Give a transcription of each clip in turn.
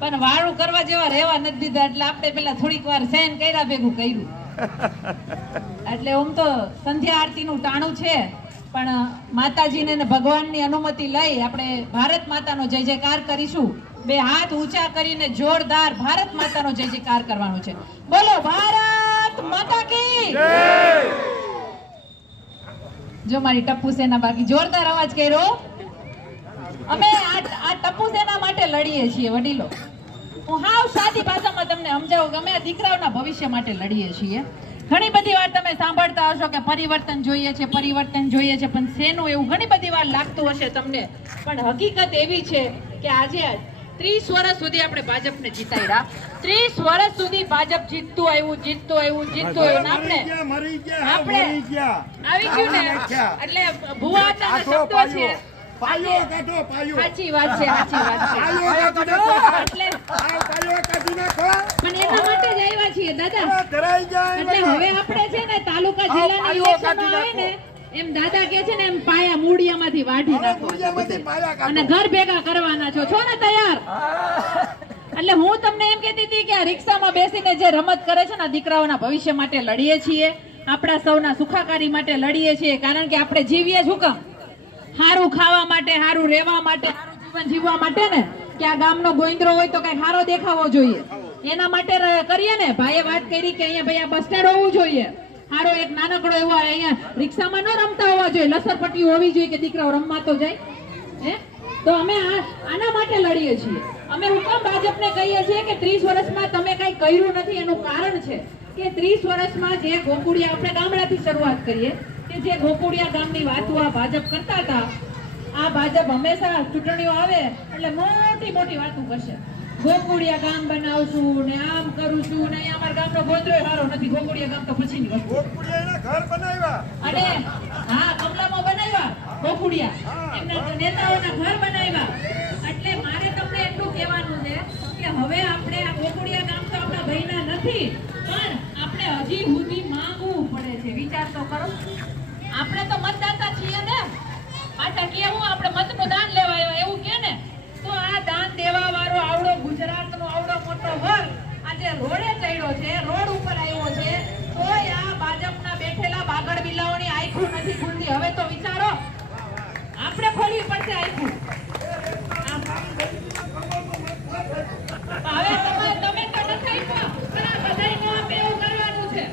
પણ વાળું કરવા જેવા રહેવા નથી દીધા એટલે આપણે પેલા થોડીક વાર સહેન કર્યા ભેગું કર્યું. એટલે આમ તો સંધ્યા આરતીનું ટાણું છે, પણ માતાજીને ને ભગવાનની અનુમતિ લઈ આપણે ભારત માતાનો જય જયકાર કરીશું. બે હાથ ઊંચા કરીને જોરદાર ભારત માતાનો જય જયકાર કરવાનો છે. બોલો ભારત માતા કી જય. જો મારી ટપ્પુ સેના બાકી જોરદાર અવાજ કર્યો. અમે આ ટપ્પુ સેના માટે લડીએ છીએ વડીલો. હું હાવ સાદી ભાષામાં તમને સમજાવું કે અમે આ દીકરાઓના ભવિષ્ય માટે લડીએ છીએ. ઘણી બધી વાર તમે સાંભળતા હશો કે પરિવર્તન જોઈએ છે, પરિવર્તન જોઈએ છે, પણ શેનું એવું ઘણી બધી વાર લાગતું હશે તમને. પણ હકીકત એવી છે કે આજે 30 વર્ષ સુધી આપણે ભાજપને જીતાડ્યા. 30 વર્ષ સુધી ભાજપ જીતતું આવ્યું. આપણે આવી ગયું ને એટલે ભુવાતાના શબ્દો છે. સાચી વાત છે. પણ એના માટે જ આવ્યા છીએ દાદા. એટલે હવે આપણે છે ને તાલુકા જિલ્લાની ઇલેક્શનમાં આવે ને એમ દાદા કે છે ને એમ પાયા મૂળિયામાંથી વાઢી નાખવા અને ઘર ભેગા કરવાના છો ને તૈયાર? એટલે હું તમને એમ કહેતી હતી કે આ રિક્ષામાં બેસીને જે રમત કરે છે ને દીકરાઓના ભવિષ્ય માટે લડીએ છીએ, આપણા સૌના સુખાકારી માટે લડીએ છીએ. કારણ કે આપણે જીવીએ શું કામ? સારું ખાવા માટે, સારું રહેવા માટે, સારું જીવન જીવવા માટે ને. કે આ ગામનો ગોઈંદ્રો હોય તો કઈ સારો દેખાવો જોઈએ, એના માટે કરીએ ને. ભાઈએ વાત કરી કે અહીંયા ભાઈ આ બસ સ્ટેન્ડ હોવું જોઈએ, સારો એક નાનકડો એવો. અહીંયા રિક્ષામાં ન રમતા હોવા જોઈએ, લસરપટ્ટી હોવી જોઈએ કે દીકરાઓ રમવા તો જાય. તો અમે આના માટે લડીએ છીએ. અમે હુકમ ભાજપને કહીએ છીએ કે 30 વર્ષમાં તમે કઈ કર્યું નથી. એનું કારણ છે કે 30 વર્ષમાં જે ગોકુળિયા, આપણે ગામડાથી શરૂઆત કરીએ કે જે ગોકુળિયા ગામની વાતો આ ભાજપ કરતા હતા, આ ભાજપ હંમેશા ચૂંટણીઓ આવે એટલે મોટી મોટી વાતો કરશે. ગોકુળિયા ગામ બનાવશું ને આમ કરું છું ને અહીંયા અમારા ગામનો ગોંદરો સારો નથી. ગોકુળિયા ગામ તો પછીની વસ્તુ. ગોકુળિયાના ઘર બનાવ્યા અને હા કમલામાં બનાવ્યા ગોકુળિયા, એમના નેતાઓના ઘર બનાવ્યા. એટલે મારે તમને એટલું કહેવાનું છે કે હવે આપણે આ ગોકુળિયા ગામ તો આપણા ભાઈના નથી, પણ આપણે હજી સુધી માંગવું પડે છે. વિચાર તો કરો. આપણે તો મતદાતા છીએ ને. પાછા કેવું આપણે મતનું દાન લેવા આવ્યા એવું કે ને. તો આ દાન દેવા વાળો આવડો ગુજરાતનો આવડો મોટો વર્ગ આજે રોડે ચડ્યો છે, રોડ ઉપર આવ્યો છે, તોય આ ભાજપના બેઠેલા બાગડ બિલાઓની આંખો નથી ખુલતી. હવે તો વિચારો, આપણે ખોલવી પડશે આંખો. હવે તમે તો નથી આપ્યા, પણ આ બધાય નો આપે એવું કરવાનું છે.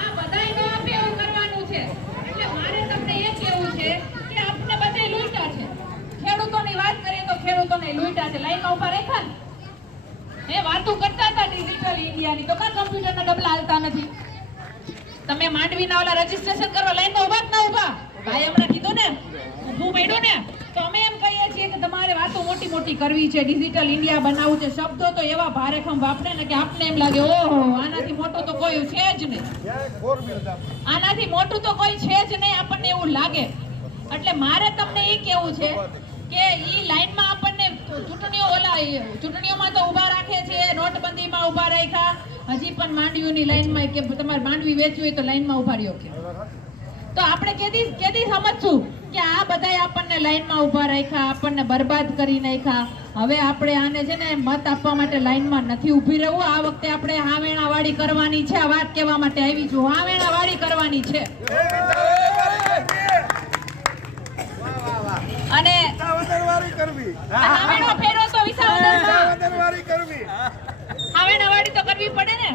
આ બધાય નો આપે એવું કરવાનું છે. એટલે મારે તમને એ કહેવું છે કે આપણે બધાય લૂંટા છે. ખેડૂતોની વાત કરીએ તો ખેડૂતોને લૂંટા છે. લાઈનમાં ઉભા રાખ્યા ને એ વાતો કરતા હતા ડિજિટલ ઇન્ડિયાની, તો કાં કમ્પ્યુટરના ડબલા હાલતા નથી? તમે માંડવીના ઓલા રજીસ્ટ્રેશન કરવા લાઈનમાં ઉભા જ ના ઉભા? ભાઈ હમણાં કીધું ને, ઊભું પડ્યું ને. તો અમે એમ કહીએ છીએ કે તમારે વાતો મોટી મોટી કરવી છે, ડિજિટલ ઇન્ડિયા બનાવવું છે. શબ્દો તો એવા ભારેખમ વાપરે ને કે આપને એમ લાગે ઓહો આનાથી મોટું તો કોઈ છે જ નહીં. આનાથી મોટું તો કોઈ છે જ નહીં, આપણને એવું લાગે. એટલે મારે તમને એ કહેવું છે કે ઈ લાઈનમાં આપણને ચૂંટણીઓમાં તો ઊભા રાખે છે, નોટબંધીમાં ઊભા રાખ્યા, હજી પણ માંડવીની લાઈનમાં કે તમારે માંડવી વેચવી હોય તો લાઈનમાં ઊભા રહ્યો કે. તો આપણે કેદી સમજશું કે આ બધાય આપણને લાઈનમાં ઊભા રાખ્યા, આપણને બરબાદ કરી નાખ્યા. હવે આપણે આને છે ને મત આપવા માટે લાઈનમાં નથી ઊભી રહેવું. આ વખતે આપણે હાવેણાવાડી કરવાની છે. આ વાત કહેવા માટે આવી છું, હાવેણાવાડી કરવાની છે. અને હાવેણો ફેરો તો વિસાવદરવાળી કરવી, હાવેણાવાડી તો કરવી પડે ને.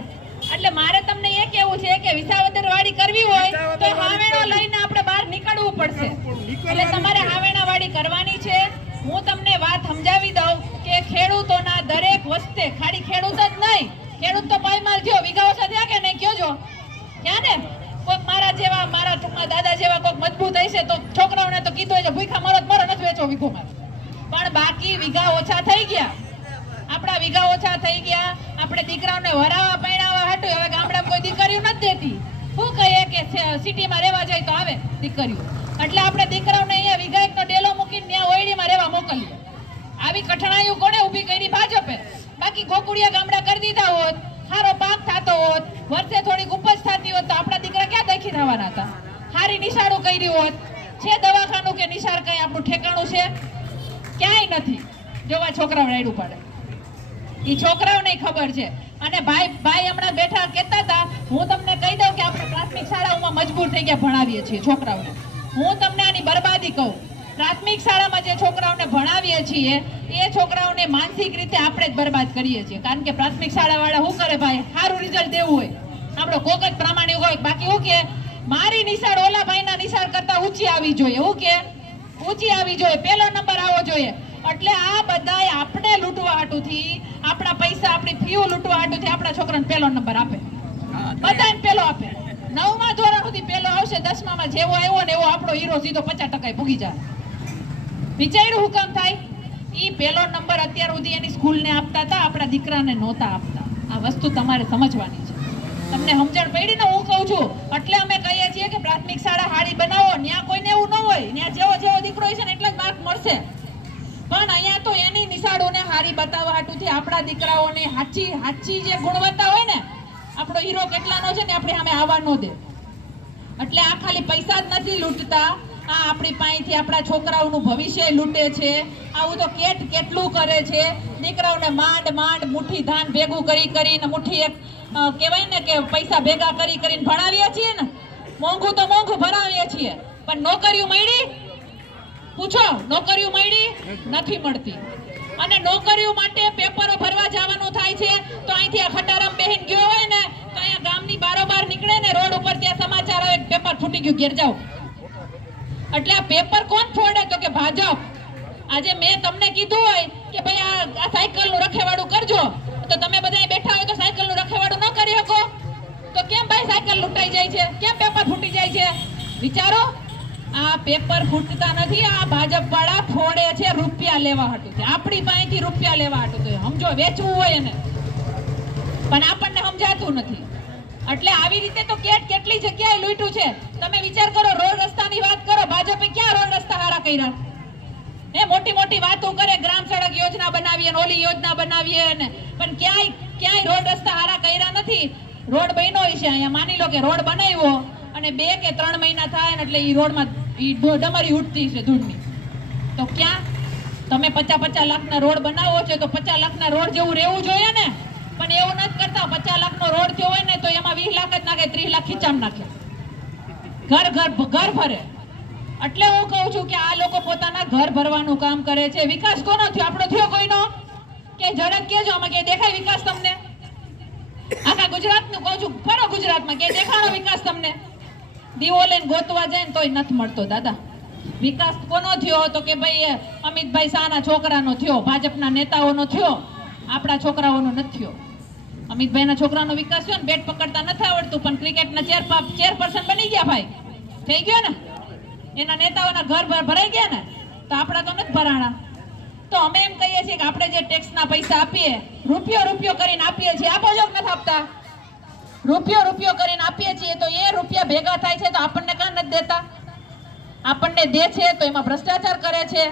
એટલે મારે તમને એ કહેવું છે કે વિસાવદરવાળી કરવી હોય તો હાવેણો લઈને આપણે બહાર નીકળવું પડશે. એટલે તમારે હાવેણાવાડી કરવાની છે. હું તમને વાત સમજાવી દઉં કે ખેડૂતોના દરેક વસ્તે, ખાલી ખેડૂત જ નહીં, ખેડૂત તો પાયમાલ થયો, વિઘાઓ થયા કે નહીં કયો છો? ક્યાં ને કોઈક મારા જેવા, મારા ટૂંકમાં દાદા જેવા કોઈક મજબૂત હશે તો છોકરાઓને તો કીધું હોય ભૂખા મરો નથી વેચો વીઘો મારો. પણ બાકી વીઘા ઓછા થઈ ગયા, આપણા વીઘા ઓછા થઈ ગયા. આપણે દીકરાઓને વરાવા પૈણાવા હાટું હવે ગામડામાં કોઈ દીકરીઓ નથી દેતી. શું કહીએ કે સિટીમાં રહેવા જાય તો આવે દીકરીઓ. એટલે આપણે દીકરાઓને અહીંયા વીઘા એકનો ડેલો મૂકીને ત્યાં ઓયડીમાં રહેવા મોકલીએ. આવી કઠણાઈઓ કોને ઊભી કરી? ભાજપે. બાકી ગોકુળિયા ગામડા કરી દીધા હોત, સારો પાક થતો હોત, વર્ષે થોડીક ઉપજ થતી હોત તો આપણા દીકરા ક્યાં દેખી થવાના હતા? સારી નિશાળો કરી હોત. છે દવાખાનું કે નિશાળ કઈ આપણું ઠેકાણું છે? ક્યાંય નથી. જોવા છોકરાઓ રાયડું પાડે. એ છોકરાઓને ખબર છે. અને ભાઈ હમણાં બેઠા કહેતા હતા, હું તમને કહી દઉં કે આપણે પ્રાથમિક શાળાઓમાં મજબૂર થઈ ગયા ભણાવીએ છીએ છોકરાઓને. હું તમને આની બરબાદી કહું. પ્રાથમિક શાળામાં જે છોકરાઓને ભણાવીએ છીએ એ છોકરાઓને માનસિક રીતે આપણે જ બરબાદ કરીએ છીએ. કારણ કે પ્રાથમિક શાળાવાળા શું કરે ભાઈ, સારું રિઝલ્ટ દેવું હોય, આપણો કોક જ પ્રામાણિક હોય. બાકી શું કે મારી નિશાળ ઓલા ભાઈના નિશાળ કરતા ઊંચી આવી જોઈએ, શું કે ઊંચી આવી જોઈએ, પહેલો નંબર આવવો જોઈએ. એટલે આ બધાય આપણે લૂંટવા હાટુથી, આપણા પૈસા આપણી ફીઓ લૂંટવા હાટુથી આપણા છોકરાને પહેલો નંબર આપે, બધાને પહેલો આપે. 9મા ધોરણ સુધી પહેલો આવશે, 10મામાં જેવો આવ્યો ને એવો આપણો હીરો સીધો 50% ભૂગી જાય. વિચાર્યું હું કામ થાય? ઈ પહેલો નંબર અત્યાર સુધી એની સ્કૂલને આપતા હતા, આપણા દીકરાને નહોતા આપતા. આ વસ્તુ તમારે સમજવાની છે. તમને સમજણ પડી ને? હું કહું છું એટલે અમે કહીએ છીએ કે પ્રાથમિક શાળા હારી બનાવો. ત્યાં કોઈને એવું ન હોય, ત્યાં જેવો દીકરો હોય છે ને એટલા જ માર્ક મળશે. પણ અહીંયા તો એની નિશાળોને હારી બતાવવા હાટુથી આપણા દીકરાઓને હાચી જે ગુણવત્તા હોય ને, આપણો હીરો કેટલાનો છે ને આપણે સામે આવવા ન દે. એટલે આ ખાલી પૈસા જ નથી લૂંટતા, આ આપણી પાસેથી આપણા છોકરાઓનું ભવિષ્ય લૂંટે છે. આવું તો કેટલું કરે છે. દીકરાઓને માંડ મુઠ્ઠી ધાન ભેગું કરીને મુઠ્ઠી એક કહેવાય ને કે પૈસા ભેગા કરીને ભણાવીએ છીએ ને. મોંઘું તો મોંઘું ભણાવીએ છીએ, પણ નોકરીઓ મળી? પૂછો, નોકરીઓ મળી? નથી મળતી. અને નોકરીઓ માટે પેપરો ભરવા જવાનું થાય છે તો અહીંથી ખટારામ બેહીન ગયો હોય ને તો અહીંયા ગામની બારોબાર નીકળે ને રોડ ઉપર, ત્યાં સમાચાર આવે પેપર ફૂટી ગયું, ઘેર જાઓ. એટલે આ પેપર કોણ ફોડે? તો કે ભાજપ. આજે મેં તમને કીધું હોય કે ભાઈ આ સાયકલનું રખેવાળું કરજો, તો તમે બધા બેઠા હોય તો સાયકલનું રખેવાળું ન કરી શકો તો કેમ ભાઈ સાયકલ લૂંટાઈ જાય છે? કેમ પેપર ફૂટી જાય છે? વિચારો. આ પેપર ફૂટતા નથી, આ ભાજપ વાળા ફોડે છે રૂપિયા લેવા હાટું છે, આપણી પાસેથી રૂપિયા લેવા હાટું છે. સમજો, વેચવું હોય એને, પણ આપણને સમજાતું નથી. એટલે આવી રીતે તો કેટલી જગ્યાએ લૂંટ્યું છે. તમે વિચાર કરો, રોડ રસ્તાની વાત કરો, ભાજપે ક્યાં રોડ રસ્તા હારા કર્યા? મોટી વાતો કરે, ગ્રામ સડક યોજના બનાવીએ ને ઓલી યોજના બનાવીએ ને, પણ ક્યાંય રોડ રસ્તા હારા કર્યા નથી. રોડ બન્યો છે અહીંયા, માની લો કે રોડ બનાવ્યો અને 2 કે 3 મહિના થાય ને એટલે ઈ રોડમાં ડમરી ઉઠતી છે ધૂળની. તો ક્યાં તમે 50 લાખના રોડ બનાવો છો તો 50 લાખના રોડ જેવું રહેવું જોઈએ ને, પણ એવું નથી કરતા. 50 લાખનો રોડ થયો હોય ને તો એમાં 20 લાખ જ નાખે, 30 લાખ ખીચામાં નાખે, ઘર ભરે. એટલે હું કહું છું કે આ લોકો પોતાના ઘર ભરવાનું કામ કરે છે. વિકાસ કોનો થયો? આપણો થયો કોઈનો? કે ઝડપ કેજો, આમાં કે દેખાય વિકાસ તમને? આખા ગુજરાતનું કહું છું, ફરો ગુજરાતમાં કે દેખાણો વિકાસ તમને? દીવો લઈને ગોતવા જાય ને તોય નથી મળતો દાદા. વિકાસ કોનો થયો? તો કે ભાઈ અમિતભાઈ શાહના છોકરાનો થયો, ભાજપના નેતાઓનો થયો, આપણા છોકરાઓનો નથી થયો. અમિતભાઈના છોકરાનો વિકાસ થયો ને, બેટ પકડતા નથી આવડતું પણ ક્રિકેટના ચેરપર્સન બની ગયા ભાઈ, થઈ ગયો ને. એના નેતાઓના ઘર ભરાઈ ગયા ને, તો આપણા તો નથી ભરાણા. તો અમે એમ કહીએ છીએ કે આપણે જે ટેક્સના પૈસા આપીએ, રૂપિયો કરીને આપીએ છીએ, આપો છો કે નથી આપતા? રૂપિયો કરીને આપીએ છીએ તો એ રૂપિયા ભેગા થાય છે તો આપણને કાં નથી દેતા? આપણને દે છે તો એમાં ભ્રષ્ટાચાર કરે છે.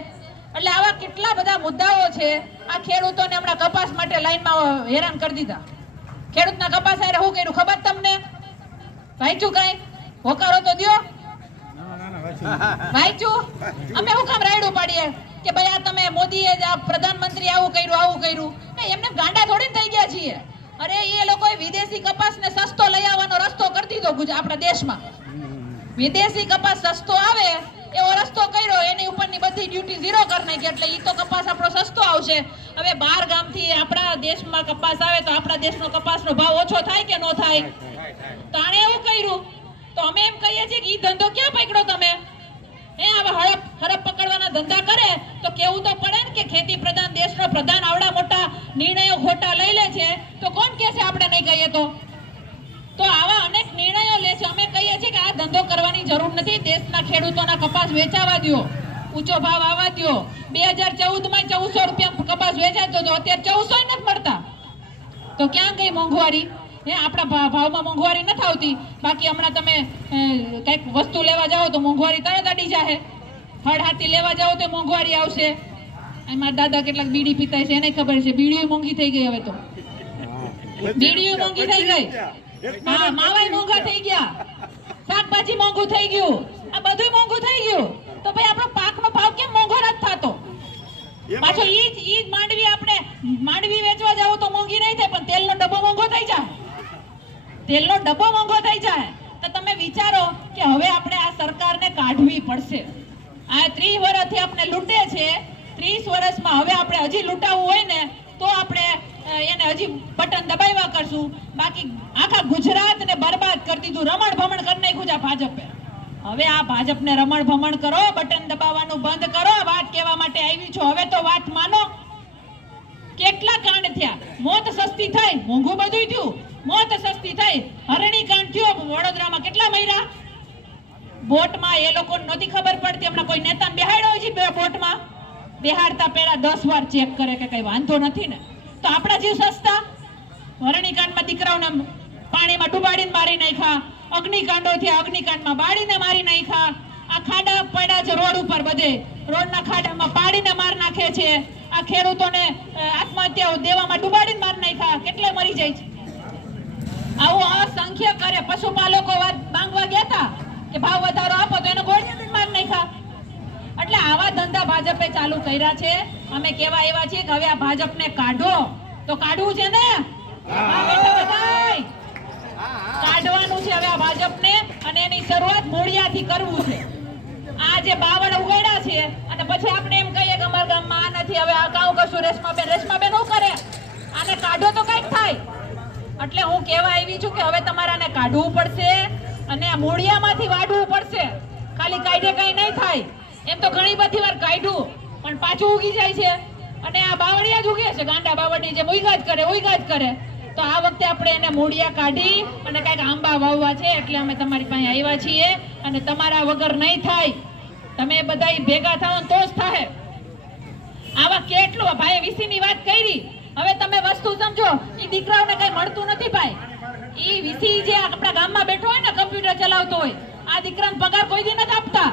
એટલે આવા કેટલા બધા મુદ્દાઓ છે. આ ખેડૂતોને હમણાં કપાસ માટે લાઈનમાં હેરાન કરી દીધા. ખેડૂતના કપાસ આરે શું કર્યું ખબર તમને? વાંચ્યું કઈ? હોકારો તો દ્યો. વાંચ્યું? અમે શું કામ રાયડું પાડીએ કે ભાઈ આ તમે મોદીએ પ્રધાનમંત્રી આવું કર્યું? એમને ગાંડા થોડી થઈ ગયા છીએ. અરે એ લોકોએ વિદેશી કપાસને સસ્તો લઈ આવવાનો રસ્તો કરી દીધો આપણા દેશમાં. વિદેશી કપાસ સસ્તો આવે એવો રસ્તો કર્યો, એની ઉપરની બધી ડ્યુટી 0 કરી નાખી, એટલે ઈ તો કપાસ આપણો સસ્તો આવશે. હવે 12 ગામથી આપણા દેશમાં કપાસ આવે તો આપણા દેશનો કપાસનો ભાવ ઓછો થાય કે ન થાય? તો આણે એવું કર્યું. તો અમે એમ કહીએ છીએ કે ઈ ધંધો ક્યાં પકડો તમે? હવે હડપ પકડવાના ધંધા કરે તો કેવું તો પડે ને કે ખેતી પ્રધાન દેશનો પ્રધાન આવડા મોટા નિર્ણયો ખોટા લઈ લે છે, તો કોણ કહે છે આપણે નહીં કહીએ તો? તો આવા અનેક નિર્ણયો લે છે. અમે કહીએ છીએ કે આ ધંધો કરવાની જરૂર નથી. દેશના ખેડૂતોના કપાસ વેચાવા દો, ઊંચો ભાવ આવવા દો. 2014માં 1400 રૂપિયા કપાસ વેચાતો હતો, અત્યારે 1400 નથી મળતા. તો ક્યાં ગઈ મોંઘવારી? આપણા ભાવમાં મોંઘવારી નથી આવતી. બાકી હમણાં તમે કઈક વસ્તુ લેવા જાઓ તો મોંઘવારી તરત અડી જાય. હળહાથી લેવા જાઓ તો મોંઘવારી આવશે. મારા દાદા કેટલાક બીડી પીતા છે એને ખબર છે, બીડીઓ મોંઘી થઈ ગઈ. હવે તો બીડીઓ મોંઘી થઈ ગઈ, માવાય મોંઘા થઈ ગયા, શાકભાજી મોંઘું થઈ ગયું, આ બધું મોંઘું થઈ ગયું. તો ભાઈ આપણો પાકનો ભાવ કેમ મોંઘો નથી થતો? પાછો ઈ જ માંડવી આપણે માંડવી વેચવા જાવ તો મોંઘી નહીં થાય, પણ તેલનો ડબ્બો મોંઘો થઈ જાય. તેલનો ડબ્બો મોંઘો થઈ જાય તો તમે વિચારો કે હવે આપણે આ સરકારને કાઢવી પડશે. આ 30 વર્ષથી આપણે લૂંટે છે, 30 વર્ષમાં હવે આપણે હજી લૂંટાવવું હોય ને તો આપણે એને હજી બટન દબાવ્યા કરશું. બાકી આખા ગુજરાતને બરબાદ કરી દીધું, રમણ ભમણ કરી નાખ્યું છે આ ભાજપે. હવે આ ભાજપને રમણ ભમણ કરો, બટન દબાવવાનું બંધ કરો. વાત કહેવા માટે આવી છું, હવે તો વાત માનો. કેટલા કાંડ થયા, મોત સસ્તી થઈ, મોંઘું બધું થયું, મોત સસ્તી થઈ. હરણી કાંડ થયો વડોદરામાં, કેટલા મર્યા બોટમાં. એ લોકો નહોતી ખબર પડતી, હમણાં કોઈ નેતાને બેહાડ્યો છે બોટમાં, બેહાડતા પહેલા 10 વાર ચેક કરે કે કઈ વાંધો નથી ને. તો આપણા જીવ સસ્તા. હરણીકાંડમાં દીકરાઓને પાણીમાં ડુબાડીને મારી નાખ્યા, અગ્નિકાંડો થયા, અગ્નિકાંડમાં બાળીને મારી નાખ્યા. આ ખાડા પડ્યા છે રોડ ઉપર, બધે રોડના ખાડામાં પાડીને માર નાખે છે. આ ખેડૂતોને આત્મહત્યાઓ દેવામાં ડુબાડીને માર નાખ્યા, કેટલે મરી જાય છે. આવું અસંખ્ય કરે. પશુપાલકો વાત માંગવા ગયા હતા કે ભાવ વધારો આપો તો એને ગોળીને માર નાખ્યા. એટલે આવા ધંધા ભાજપે ચાલુ કર્યા છે. અમે કેવા એવા છીએ કે હવે આ ભાજપને કાઢો. તો કાઢવું છે ને, કાઢવાનું છે હવે આ ભાજપને, અને એની શરૂઆત મૂળિયાથી કરવું છે. આ જે બાવળ ઉગાડ્યા છે અને પછી આપણે એમ કહીએ કે અમારા ગામમાં આ નથી, હવે આ કાઉ કશું રેશમાબેન શું કરે, આને કાઢો તો કઈક થાય. એટલે હું કહેવા આવી છું કે હવે તમારે આને કાઢવું પડશે અને આ મૂળિયામાંથી વાઢવું પડશે. ખાલી કાઢે કઈ નહીં થાય. એમ તો ઘણી બધી વાર કાઢ્યું પણ પાછું ઉગી જાય છે, અને આ બાવળિયા જ ઉગે છે, ગાંડા બાવળની જેમ ઉઈગા જ કરે. તો આ વખતે આપણે એને મૂળિયા કાઢી અને કઈક આંબા વાવવા છે, એટલે અમે તમારી પાસે આવ્યા છીએ. અને તમારા વગર નહીં થાય, તમે બધા ભેગા થાવ તો જ થાય. આવા કેટલું ભાઈ વીસી વાત કરી. હવે તમે વસ્તુ સમજો, ઈ દીકરાઓને કઈ મળતું નથી ભાઈ. ઈ વીસી જે આપણા ગામમાં બેઠો હોય ને, કમ્પ્યુટર ચલાવતો હોય, આ દીકરાને પગાર કોઈ દી નથી આપતા.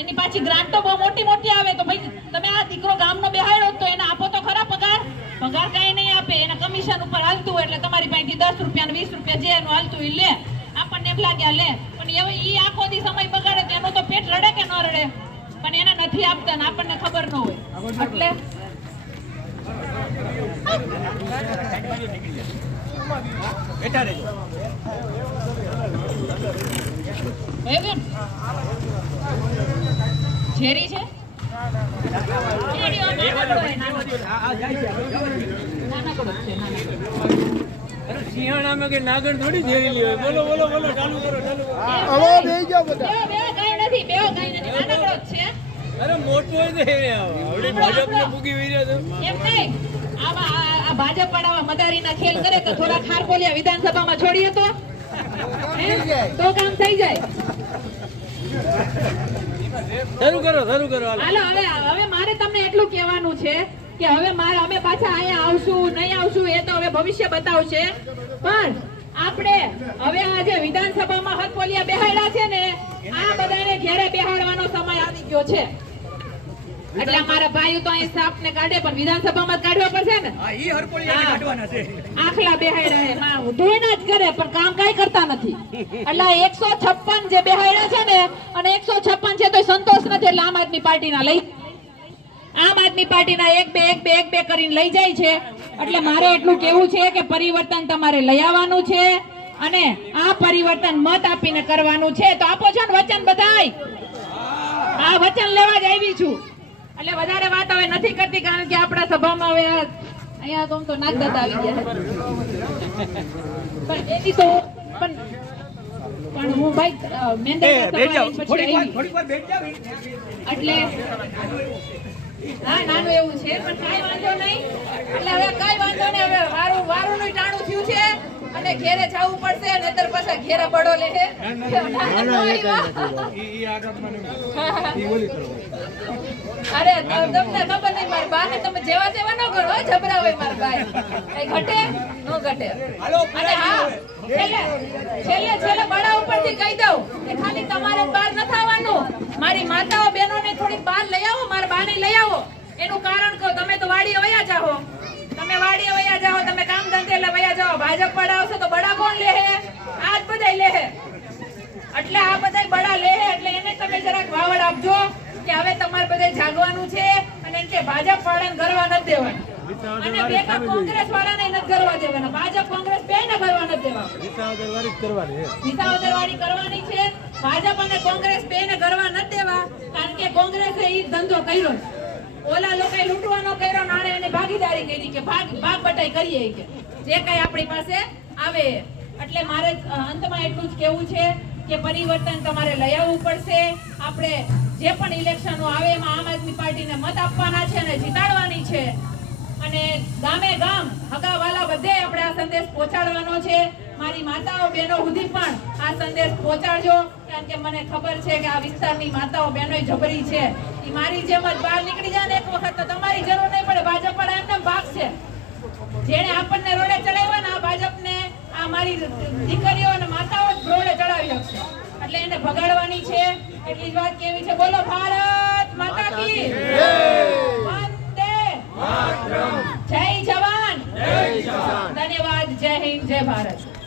એની પાછી ગ્રાન્ટ તો બહુ મોટી મોટી આવે. તો ભાઈ તમે આ દીકરો ગામનો બેહાડ્યો તો એને આપો તો ખરા પગાર. પગાર કઈ નહીં આપે, એના કમિશન ઉપર હાલતું હોય, એટલે તમારી પાસેથી 10 રૂપિયા 20 રૂપિયા જે એનું હાલતું એ લે. આપણને એમ લાગ્યા લે, પણ હવે ઈ આખો દી સમય બગાડે તો એનું તો પેટ રડે કે ન રડે, પણ એને નથી આપતા ને આપણને ખબર ન હોય. એટલે બેઠા રહેજો. ઝેરી છે સિંહાણામાં કે નાગર થોડી ઝેરીલી હોય. બોલો બોલો બોલો, ચાલુ કરો. હવે બેહી જાઓ બધા. બેવ કઈ નથી, નાનકડો જ છે. અરે મોટો હોય તો આવડે ભાજપને મૂકી વઈ રહ્યો એમ નહીં. આ ભાજપ વાળા મદારીના ખેલ કરે તો થોડા ખાર બોલ્યા વિધાનસભામાં છોડીએ તો કામ થઈ જાય. શરૂ કરો. હાલો હવે મારે તમને એટલું કહેવાનું છે કે હવે અમે પાછા અહીંયા આવશું નહીં આવશું એ તો હવે ભવિષ્ય બતાવશે. પણ આપણે હવે આ જે વિધાનસભામાં હથપોલિયા બેહાડ્યા છે ને, આ બધાને ઘેરે બેહાડવાનો સમય આવી ગયો છે. એટલે અમારા ભાઈઓ તો અહીં સાપ ને કાઢે, પણ વિધાનસભામાં કાઢવા પડશે ને. આખલા બેહાડ્યા ધોઈના જ કરે પણ કામ કઈ કરતા નથી. એટલે 156 જે બેહાડ્યા છે ને, અને 156 છે તો સંતોષ નથી. એટલે આમ આદમી પાર્ટીના એક બે કરીને લઈ જાય છે. એટલે મારે એટલું કેવું છે કે પરિવર્તન તમારે લઈ આવવાનું છે, અને આ પરિવર્તન મત આપીને કરવાનું છે. તો આપો છો ને વચન બધાય? આ વચન લેવા જ આવી છું. એટલે વધારે વાત હવે નથી કરતી, કારણ કે આપણા સભામાં હવે અહીંયા તો નાગદાદા આવી ગયા છે. પણ એની તો પણ હું ભાઈ એટલે હા નાનું એવું છે, પણ કઈ વાંધો નહીં. એટલે હવે કઈ વાંધો નહીં. હવે વારું નું ટાણું થયું છે અને ઘેરે જવું પડશે, નહીતર પાછા ઘેરે બડો લે. અરે તમને ખબર નહીં, મારી બા ને તમે જેવા તેવા ન ગણો, જબરા હોય મારા બા. કઈ ઘટે નો ઘટે. અને હા છેલ્લે બડા ઉપરથી કહી દઉં કે ખાલી તમારે બહાર ન થવાનું, મારી માતાઓ બહેનો ને થોડીક બહાર લઈ આવો, મારા બા ને લઈ આવો. એનું કારણ કહો, તમે તો વાડીએ વયા જાઓ, તમે કામ ધંધે એટલે વયા જાઓ. ભાજપ વાળા આવશે તો બડા કોણ લે? આ જ બધા લે. એટલે આ બધા બડા લે, એટલે એને તમે જરાક વાવડ આપજો કે હવે તમારે બધે જાગવાનું છે અને બેન કે ભાજપ વાળાને ગરવા નથી દેવાના અને ભેગા કોંગ્રેસ વાળાને નથી ગરવા દેવાના. ભાજપ કોંગ્રેસ બેયને ગરવા નથી દેવાના. વિસાવદરવાળી જ કરવાની છે. વિસાવદરવાળી કરવાની છે. ભાજપ અને કોંગ્રેસ બેયને ગરવા નથી દેવા, કારણ કે કોંગ્રેસે ઈ ધંધો કર્યો છે. ઓલા લોકોએ લૂંટવાનો કર્યો, નાણે એને ભાગીદારી કરી કે ભાગ બટાઈ કરીએ કે જે કઈ આપણી પાસે આવે. એટલે મારે અંતમાં એટલું જ કહેવું છે કે પરિવર્તન તમારે લઈ આવવું પડશે. આપણે જે પણ ઇલેક્શનો આવે એમાં આમ આદમી પાર્ટીને મત આપવાના છે અને જીતાડવાની છે. અને ગામે ગામ હગાવાલા બધે આપણે આ સંદેશ પહોંચાડવાનો છે. મારી માતાઓ બહેનો સુધી પણ આ સંદેશ પહોંચાડજો, કારણ કે મને ખબર છે કે આ વિસ્તારની માતાઓ બહેનો જબરી છે. ઈ મારી જેમ જ બહાર નીકળી જાય ને એક વખત તો તમારી જરૂર નહીં પડે. ભાજપ વાળા એમને ભાગ છે. જેણે આપણને રોડે ચડાવ્યા ને આ ભાજપને આ મારી દીકરીઓ અને માતાઓ જ રોડે ચડાવી શકશે. એટલે એને ભગાડવાની છે. એટલી જ વાત કેવી છે. બોલો ભારત માતા કી વંદે માતરમ. જય જવાન, ધન્યવાદ. જય હિન્દ, જય ભારત.